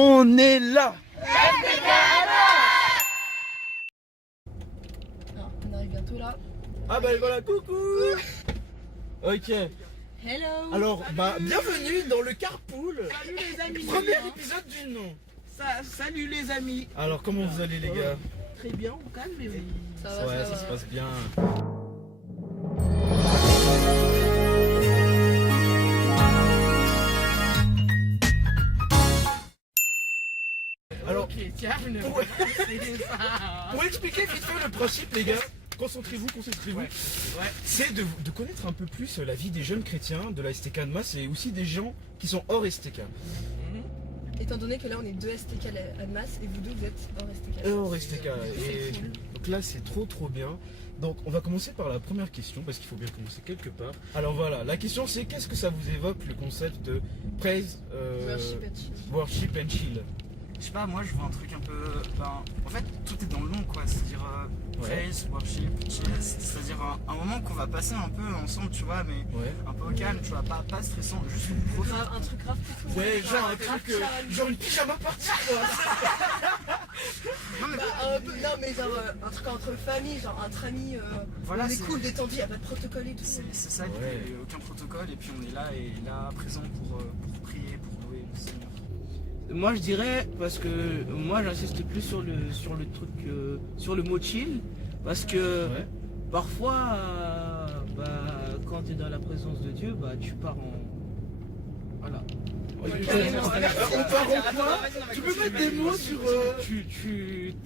On est là. Non, on arrive bientôt là. Ah bah voilà, coucou. Ok. Hello. Alors, bah, bienvenue dans le carpool. Salut les amis. Premier épisode du nom. Salut les amis. Alors, comment vous allez les gars? Très bien, vous calmez-vous. Ça va, Ouais, ça ça se va. passe bien. Alors, Ok, tiens, ne Ouais. c'est ça. pour expliquer vite fait le principe, les gars, concentrez-vous. Ouais. C'est de connaître un peu plus la vie des jeunes chrétiens de la STK de Masse et aussi des gens qui sont hors STK. Étant donné que là on est deux STK à Masse et vous deux vous êtes hors STK. Hors STK. Et C'est cool. donc là, c'est trop bien. Donc, on va commencer par la première question parce qu'il faut bien commencer quelque part. Alors voilà, la question c'est qu'est-ce que ça vous évoque le concept de praise, Worship and chill. worship and chill? Je sais pas, moi je vois un truc un peu. En fait, tout est dans le nom quoi. C'est-à-dire praise, worship, chill. C'est-à-dire un moment qu'on va passer un peu ensemble, tu vois, mais Ouais. un peu au calme, tu vois, pas stressant, juste Grave, un truc grave pour tout. Ouais, genre un truc, genre une pyjama party quoi. Non mais Bah, un peu, non mais genre un truc entre famille, genre entre amis, Voilà, on est c'est- cool, détendu, y a pas de protocole et tout. c'est ça, il Ouais. n'y a aucun protocole, et puis on est là et là présent pour prier, pour louer le Seigneur. Moi je dirais, parce que moi j'insiste plus sur le truc, sur le mot chill, parce que Ouais. parfois, quand tu es dans la présence de Dieu, tu pars en... Voilà. On part en quoi? Tu peux mettre des mots sur.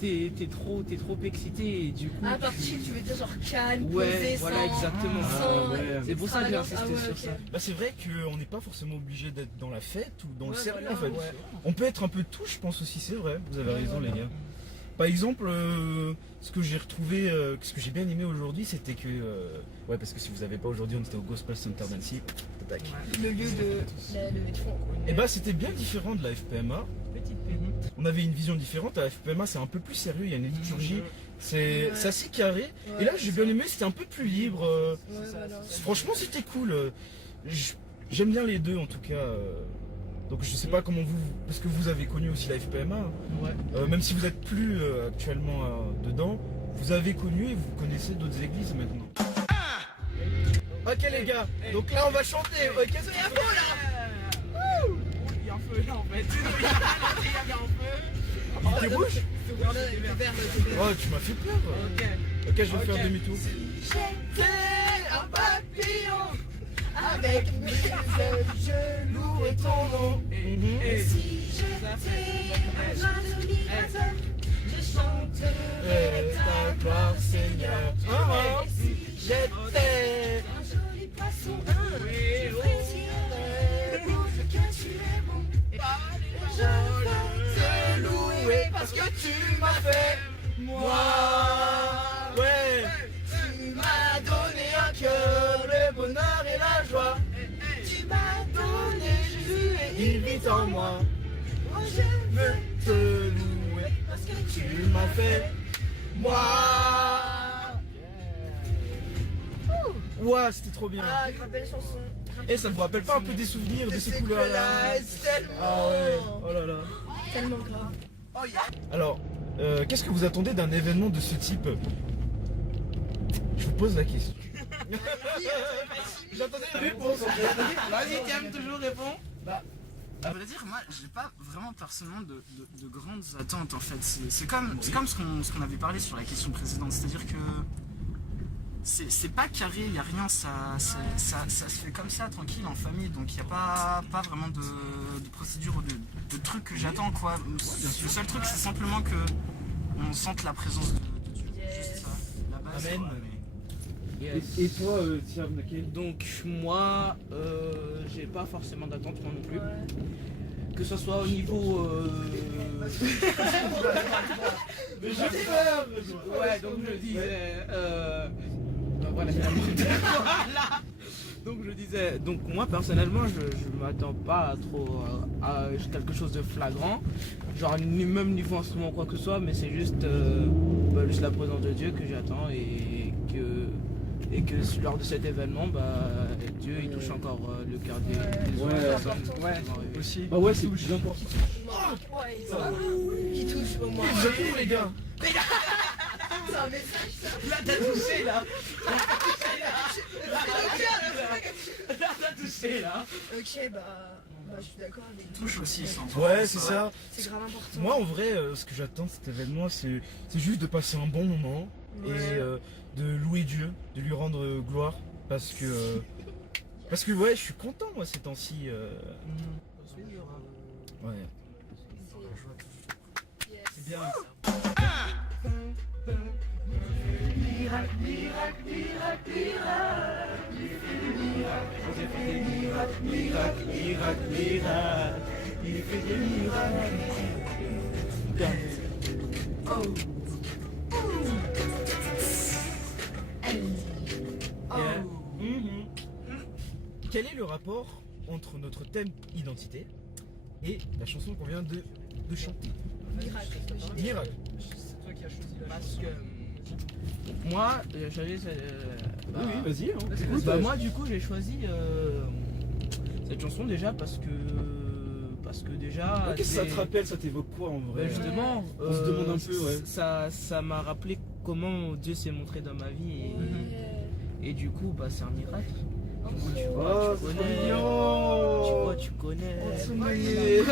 T'es trop excité et du coup... Ah, par chill, tu veux dire genre calme, Ouais, posé, voilà, sans... exactement. sans- Ah, ouais. C'est pour ça que j'ai insisté Ah ouais, sur ok. ça. Bah, c'est vrai qu'on n'est pas forcément obligé d'être dans la fête ou dans le Ouais, sérieux voilà. en fait. Ouais. On peut être un peu tout, je pense aussi, c'est vrai. Vous avez Ouais, raison, voilà. les gars. Par exemple, ce que j'ai retrouvé, ce que j'ai bien aimé aujourd'hui, c'était que. Ouais, parce que si vous n'avez pas aujourd'hui, on était au Gospel Center d'Annecy. Tac. Le lieu de la levée de fonds. Et bah, c'était bien différent de la FPMA. Petite On avait une vision différente. À la FPMA, c'est un peu plus sérieux, il y a une liturgie. C'est Ouais. assez carré. Ouais, Et là, j'ai bien aimé, c'était un peu plus libre. Ouais, voilà. Franchement, c'était cool. J'aime bien les deux en tout cas. Donc je sais pas comment vous, parce que vous avez connu aussi la FPMA, Ouais. même si vous êtes plus actuellement dedans, vous avez connu et vous connaissez d'autres églises maintenant. Ok les gars, donc là on va chanter. Ok, c'est bien beau là. Il y a un feu là en fait. Il y a un feu. T'es rouge? Voilà, le verbe, le verbe. Oh, tu m'as fait peur. Ok. Ok, je vais Ok. faire demi-tour. J'étais un papillon avec mes ailes, je louerai ton nom. Et Si j'étais un joli oiseau, je chanterais ta gloire, Seigneur. Et si j'étais un joli poisson, je précierais que tu es bon. Je veux te louer parce que tu m'as fait moi. Ouais. Tu m'as donné un cœur, le bonheur et la joie. Tu m'as donné Jésus et il vit en moi. Oh, je veux Te louer, parce que tu tu m'as fait moi. Ouah, c'était trop bien. Ah, grave belle chanson. Et ça vous rappelle pas un peu des souvenirs de ces couleurs-là? Tellement. Ah ouais, oh là là. Tellement grave. Alors, qu'est-ce que vous attendez d'un événement de ce type? Je vous pose la question. J'attendais une réponse. vas-y, Tiam, toujours réponds. À vrai dire, moi, j'ai pas vraiment personnellement de grandes attentes en fait. C'est comme ce qu'on avait parlé sur la question précédente, c'est-à-dire que c'est pas carré, il n'y a rien, ça se fait comme ça, tranquille, en famille, donc il n'y a pas vraiment de procédure ou de trucs que j'attends quoi. Le seul truc, c'est simplement que on sente la présence de Dieu. Juste ça, la base. Amen. quoi, mais- Et toi, Thiam, Donc moi, j'ai pas forcément d'attente moi non plus. Que ce soit au niveau... Mais j'ai peur. Ouais, donc je disais... voilà, voilà. Donc je disais... Donc moi personnellement, je m'attends pas trop à quelque chose de flagrant. Genre même niveau instrument ou quoi que ce soit, mais c'est juste, juste la présence de Dieu que j'attends et que lors de cet événement, Dieu il touche encore le cœur des Ouais, autres personnes. important. Ouais, aussi. Bah ouais, c'est plus important. Ouais, Qui touche au moins. J'avoue les gars. C'est un message ça. Là t'as touché là. Là t'as touché là. Ok, bah je suis d'accord avec toi. Touche aussi, sans Ouais c'est ça. C'est grave important. Moi en vrai ce que j'attends de cet événement c'est juste de passer un bon moment Ouais. et de louer Dieu, de lui rendre gloire parce que ouais je suis content moi ces temps-ci. Ouais. C'est bien. Quel est le rapport entre notre thème identité et la chanson qu'on vient de chanter? Miracle. Miracle. Parce que moi j'avais Oui, vas-y. Hein. bah moi du coup j'ai choisi cette chanson déjà parce que déjà Qu'est-ce que ça te rappelle, ça t'évoque quoi en vrai? justement On se demande un peu, ouais. ça m'a rappelé comment Dieu s'est montré dans ma vie et du coup bah c'est un miracle. Tu vois, tu connais. Tu connais.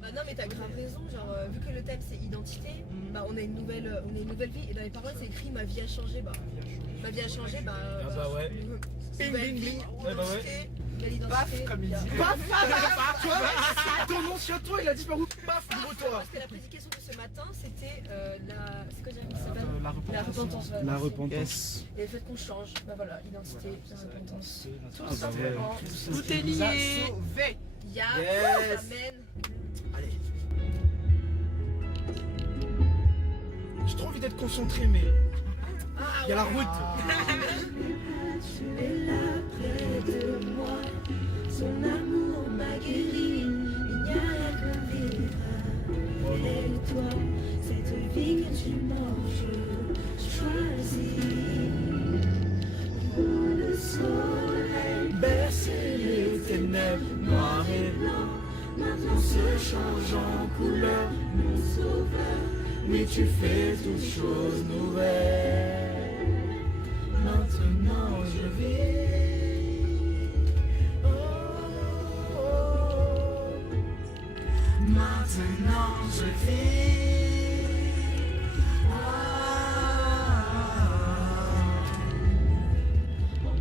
Bah non mais t'as grave raison, genre vu que le thème c'est identité, bah on a une nouvelle vie et dans les paroles c'est écrit ma vie a changé, bah ma vie a changé, bah Ah bah ouais. nouvelle vie, Ouais, bah ouais. identité, nouvelle identité. Paf, comme il dit. Paf, toi, ton ancien toi il a disparu. Paf, nouveau toi. Parce que la prédication de ce matin c'était c'est quoi déjà, ça s'appelle La la repentance. voilà, La merci. repentance. Yes. Et le fait qu'on change, bah voilà, identité, la repentance. Tout Ah bah ouais. simplement. Tout est lié. Sauvé. Ya, Yes. amen. Allez. J'ai trop envie d'être concentré mais il y a la route. Tu es là près de moi, son amour m'a guéri, il n'y a rien que vivre avec toi, cette vie que tu manges, choisis. Le soleil Bercer les ténèbres, noir et blanc, maintenant se change en couleur. mon sauveur, Oui, tu fais toutes choses nouvelles. Maintenant je vis. Oh, oh, oh. Maintenant je vis.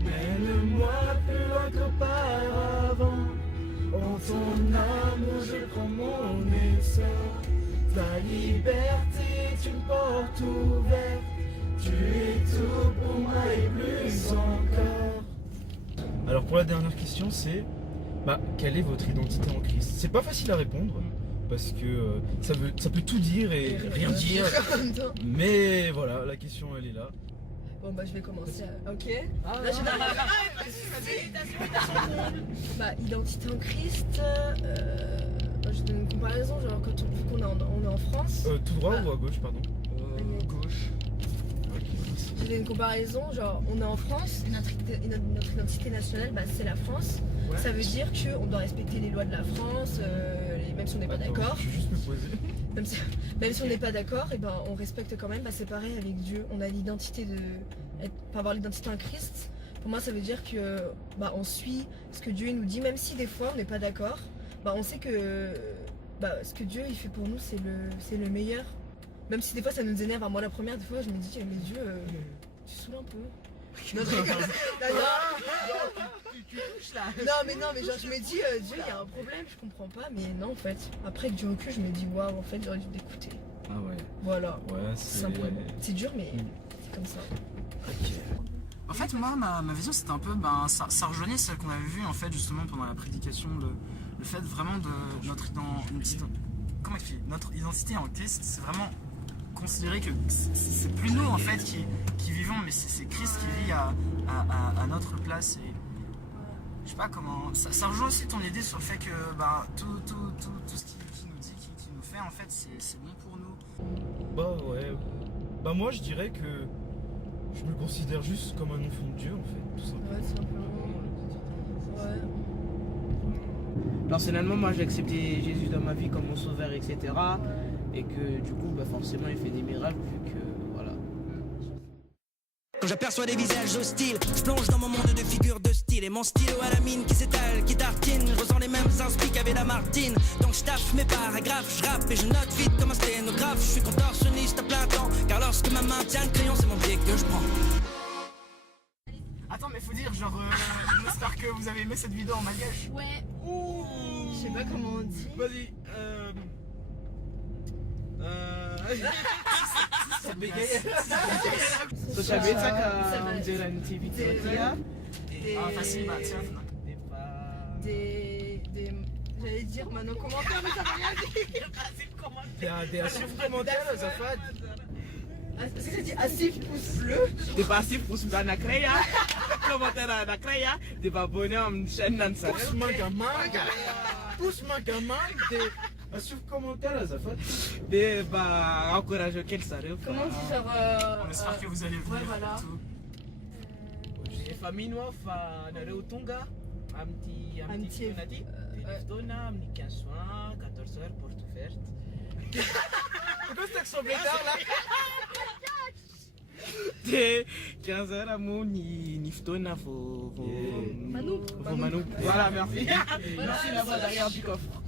Mène-moi plus loin qu'auparavant. En ton amour je prends mon essor. Ta liberté est une porte ouverte. Tu es tout pour moi et plus encore. Alors pour la dernière question c'est quelle est votre identité en Christ? C'est pas facile à répondre parce que ça peut tout dire et rien dire. Mais voilà, la question elle est là. Bon bah je vais commencer. Ok. Là j'ai bah identité en Christ. Je donne une comparaison genre quand on est en France. Tout droit ou à gauche pardon? Gauche. Je donne une comparaison genre on est en France, notre identité nationale bah, c'est la France. Ouais. Ça veut dire qu'on doit respecter les lois de la France, même si on n'est pas d'accord. Je vais juste me poser. Même si on n'est pas d'accord, et ben on respecte quand même. Bah, c'est pareil avec Dieu. On a l'identité avoir l'identité en Christ. Pour moi, ça veut dire que bah on suit ce que Dieu nous dit, même si des fois on n'est pas d'accord. Bah on sait que ce que Dieu il fait pour nous c'est le meilleur. Même si des fois ça nous énerve. Moi la première des fois je me dis mais Dieu tu saoules un peu. Non, mais genre je me dis Dieu il y a un problème, je comprends pas, mais non en fait. Après que du recul je me dis waouh en fait j'aurais dû l'écouter. Ah ouais. Voilà. Ouais, c'est Simplement. C'est dur mais c'est comme ça. En fait, moi, ma vision, c'était un peu, ça rejoignait celle qu'on avait vue, en fait, justement, pendant la prédication, le fait vraiment de notre identité en Christ, c'est vraiment considérer que c'est plus nous, en fait, qui vivons, mais c'est Christ qui vit à notre place. Et je sais pas comment... Ça rejoint aussi ton idée sur le fait que tout ce qu'il nous dit, qu'il nous fait, en fait, c'est bon pour nous. Bah ouais. Bah moi je dirais que je me considère juste comme un enfant de Dieu en fait, tout simplement. Ouais, simplement. Ouais. personnellement, moi j'ai accepté Jésus dans ma vie comme mon sauveur, etc. Et que du coup, bah, forcément, il fait des miracles, vu que voilà. Quand j'aperçois des visages hostiles, je plonge dans mon monde de figures de style. Et mon stylo à la mine qui s'étale, qui tartine. Je ressens les mêmes inspi qu'avait la Martine. Donc je taffe mes paragraphes, je rappe et je note vite comme un sténographe. Je suis contorsionniste à plein temps, car lorsque ma main tient le crayon, c'est mon pied que je prends. Attends, mais faut dire, genre, j'espère que vous avez aimé cette vidéo en malgache. Ouais. Ouh. Je sais pas comment on dit. Vas-y. So sabi sa ka Mjeran TV Totia. Ah, facile, bah tiens. J'allais dire maintenant commentaire, mais ça va rien dire. Des asif commentaires, Zafat. Est-ce que ça dit Asif pouce bleu? Di ba si Pusba na kreya? Komentera na kreya? Di ba abonné am chaîne nan sa? Pousse Mangamanga. Pousse Mangamanga. Des asif commentaires, Zafat. Di ba encourage quel sa ref? Comment on dit genre On espère que vous allez venir. ouais, voilà. et tout. Famille noire fa na reo tonga amti Amti- nati. Dona amni 15 soins, 14 heures porte ouverte. Pourquoi c'est accent blédard là? De 15 heures à mon ni ftona faut Manouk. Voilà, merci. Merci là-bas derrière du coffre.